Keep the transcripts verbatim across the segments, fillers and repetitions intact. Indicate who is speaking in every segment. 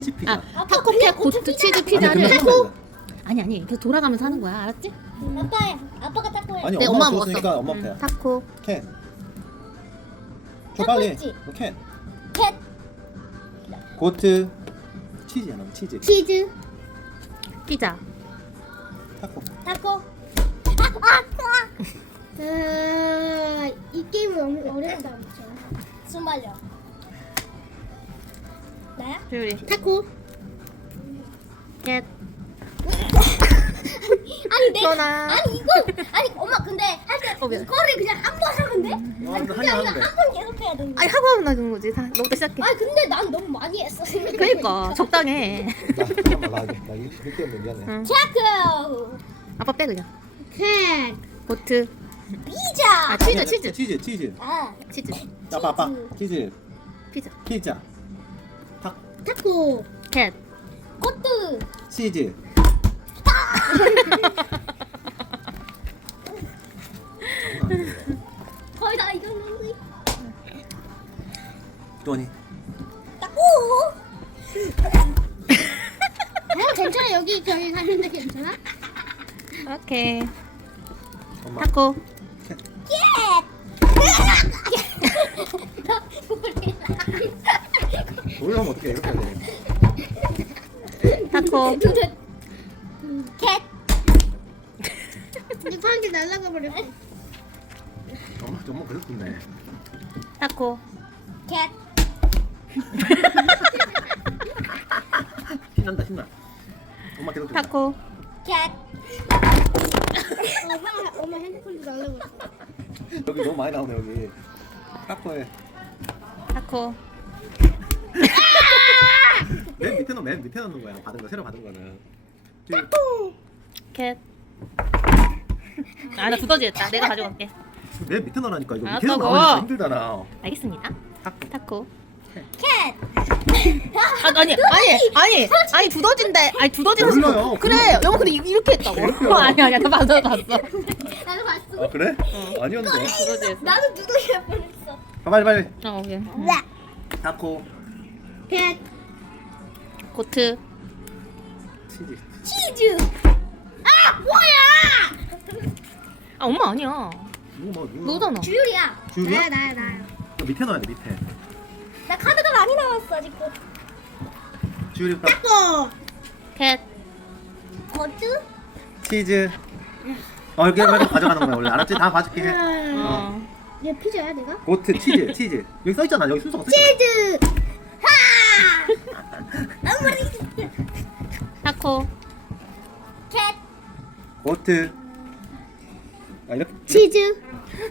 Speaker 1: 치즈 피자.
Speaker 2: 아, 타코 캣 고트 치즈 피자를
Speaker 1: 아니,
Speaker 2: 타코? 아니 아니 계속 돌아가면서 하는 거야, 알았지?
Speaker 3: 아빠야, 아빠가 타코야.
Speaker 1: 아니
Speaker 2: 네,
Speaker 1: 엄마가
Speaker 2: 엄마
Speaker 1: 줬으니까
Speaker 2: 먹었어.
Speaker 1: 엄마부터 해.
Speaker 2: 타코
Speaker 1: 캔. 줘
Speaker 3: 타코
Speaker 1: 빨리.
Speaker 3: 있지?
Speaker 1: 너 캔.
Speaker 3: 캣,
Speaker 1: 고트. 치즈야 너 치즈.
Speaker 2: 치즈 피자
Speaker 1: 타코.
Speaker 3: 타코. 아, 이 게임은 어려운 다음 쳐. 숨말려. 나야?
Speaker 2: 조율이 타코 캣
Speaker 3: 아니 내
Speaker 2: 전화.
Speaker 3: 아니 이거 아니 엄마 근데 할때
Speaker 2: 어, 미안.
Speaker 3: 이거를 그냥 한 번 하면 돼?
Speaker 1: 어,
Speaker 3: 아니
Speaker 1: 너
Speaker 3: 그게
Speaker 1: 하냐,
Speaker 3: 아니라
Speaker 1: 하는데.
Speaker 3: 한 번 계속 해야 되는 거야.
Speaker 2: 아니 하고 하면 나는 거지. 다 너부터 시작해.
Speaker 3: 아니 근데 난 너무 많이 했어.
Speaker 2: 그러니까 적당해.
Speaker 1: 나 잠깐만 나 이거 나 이거 때문에 미안해.
Speaker 2: 응.
Speaker 3: 체크.
Speaker 2: 아빠 빼 그냥.
Speaker 3: 캣.
Speaker 2: 고트
Speaker 3: 피자.
Speaker 2: 아 치즈 치즈
Speaker 1: 치즈 치즈.
Speaker 3: 아,
Speaker 2: 치즈
Speaker 1: 아빠 아빠. 치즈.
Speaker 2: 피자
Speaker 1: 피자. 타
Speaker 3: 타코.
Speaker 2: 캣
Speaker 3: 코트.
Speaker 1: 치즈.
Speaker 3: 거의 다 이겼는데.
Speaker 1: 또니.
Speaker 3: 타코. 어 괜찮아 여기 저기 가는데 괜찮아?
Speaker 2: 오케이
Speaker 1: 엄마.
Speaker 2: 타코
Speaker 3: 캣. 나 몰라.
Speaker 1: 올라오면 어떻게 이렇게 해야 돼?
Speaker 2: 타코
Speaker 3: 캣. 내 방귀 날라가 버렸어.
Speaker 1: 엄마 엄마 그랬었네.
Speaker 2: 타코
Speaker 3: 캣.
Speaker 1: 신난다 신나. 엄마 계속. 좀.
Speaker 2: 타코
Speaker 3: 캣. 엄마 엄마 핸드폰도 날라가.
Speaker 1: 여기 너무 많이 나오네 여기. 타코에.
Speaker 2: 타코
Speaker 1: 맨 밑에 넣, 맨 밑에 넣는 거야. 받은 거 새로 받은 거는.
Speaker 2: 캣 아 나 두더지였다. 내가 가져갈게.
Speaker 1: 맨 밑에 넣으라니까 이거
Speaker 2: 알았다고.
Speaker 1: 밑에 넣으니까 힘들잖아.
Speaker 2: 알겠습니다.
Speaker 1: 타코.
Speaker 2: 타코
Speaker 3: 캣.
Speaker 2: 아, 아니 아니 아니 아니 두더지인데 아니 두더지 사실
Speaker 1: 몰라요.
Speaker 2: 뭐- 그래 영어 근데 이- 이렇게 했다고.
Speaker 1: 이렇게요.
Speaker 2: 아니 아니야 나 봤어 봤어.
Speaker 3: 나도 봤어.
Speaker 1: 아 그래? 아니었는데.
Speaker 2: 두더지였어.
Speaker 3: 나도 두더지 할 뻔했어.
Speaker 1: 아, 빨리 빨리.
Speaker 2: 어 오케이.
Speaker 1: 타코.
Speaker 3: 캣.
Speaker 2: 고트
Speaker 1: 치즈.
Speaker 3: 치즈. 아 뭐야?
Speaker 2: 아 엄마 아니야.
Speaker 1: 이거 뭐 이거.
Speaker 2: 너잖아.
Speaker 3: 주율이야.
Speaker 1: 주율이야?
Speaker 3: 나야 나야 나야.
Speaker 1: 너 밑에 넣어야 돼 밑에.
Speaker 3: 나 카드가 많이 나왔어 아직도.
Speaker 1: 주율이 딱.
Speaker 3: 타코.
Speaker 2: 캣
Speaker 3: 버즈.
Speaker 1: 치즈. 어 이렇게 해서 가져가는 거야 원래 알았지? 다 봐줄게. 해.
Speaker 2: 어.
Speaker 3: 얘 피자야 내가?
Speaker 1: 고트 치즈 치즈 여기 써 있잖아 여기 순서가 써 있잖아.
Speaker 3: 치즈. 하. 아무리.
Speaker 2: 타코
Speaker 3: 캣.
Speaker 1: 고트. 아 이렇게.
Speaker 3: 치즈.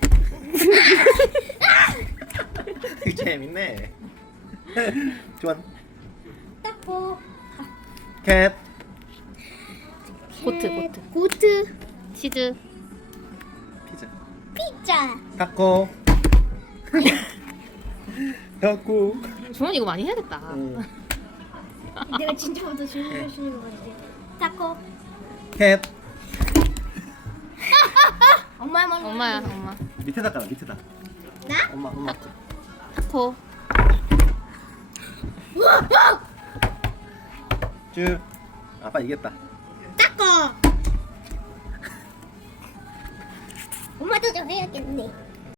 Speaker 1: 재밌네. 좋아.
Speaker 3: 타코.
Speaker 1: 캣.
Speaker 2: 고트 고트
Speaker 3: 고트.
Speaker 2: 치즈
Speaker 1: 피자.
Speaker 3: 피자.
Speaker 1: 타코. 타코.
Speaker 2: 주원이 이거 많이 해야겠다.
Speaker 1: 음.
Speaker 3: 내가 진짜 먼저 질문하시는 것 같아. 타코.
Speaker 1: 캣.
Speaker 3: 엄마 먼저.
Speaker 2: 엄마야 엄마.
Speaker 1: 밑에다 깔아 밑에다.
Speaker 3: 나?
Speaker 1: 엄마 엄마.
Speaker 2: 타코
Speaker 1: 쭉. 아빠 이겼다.
Speaker 3: 타코. 엄마도 좀 해야겠네.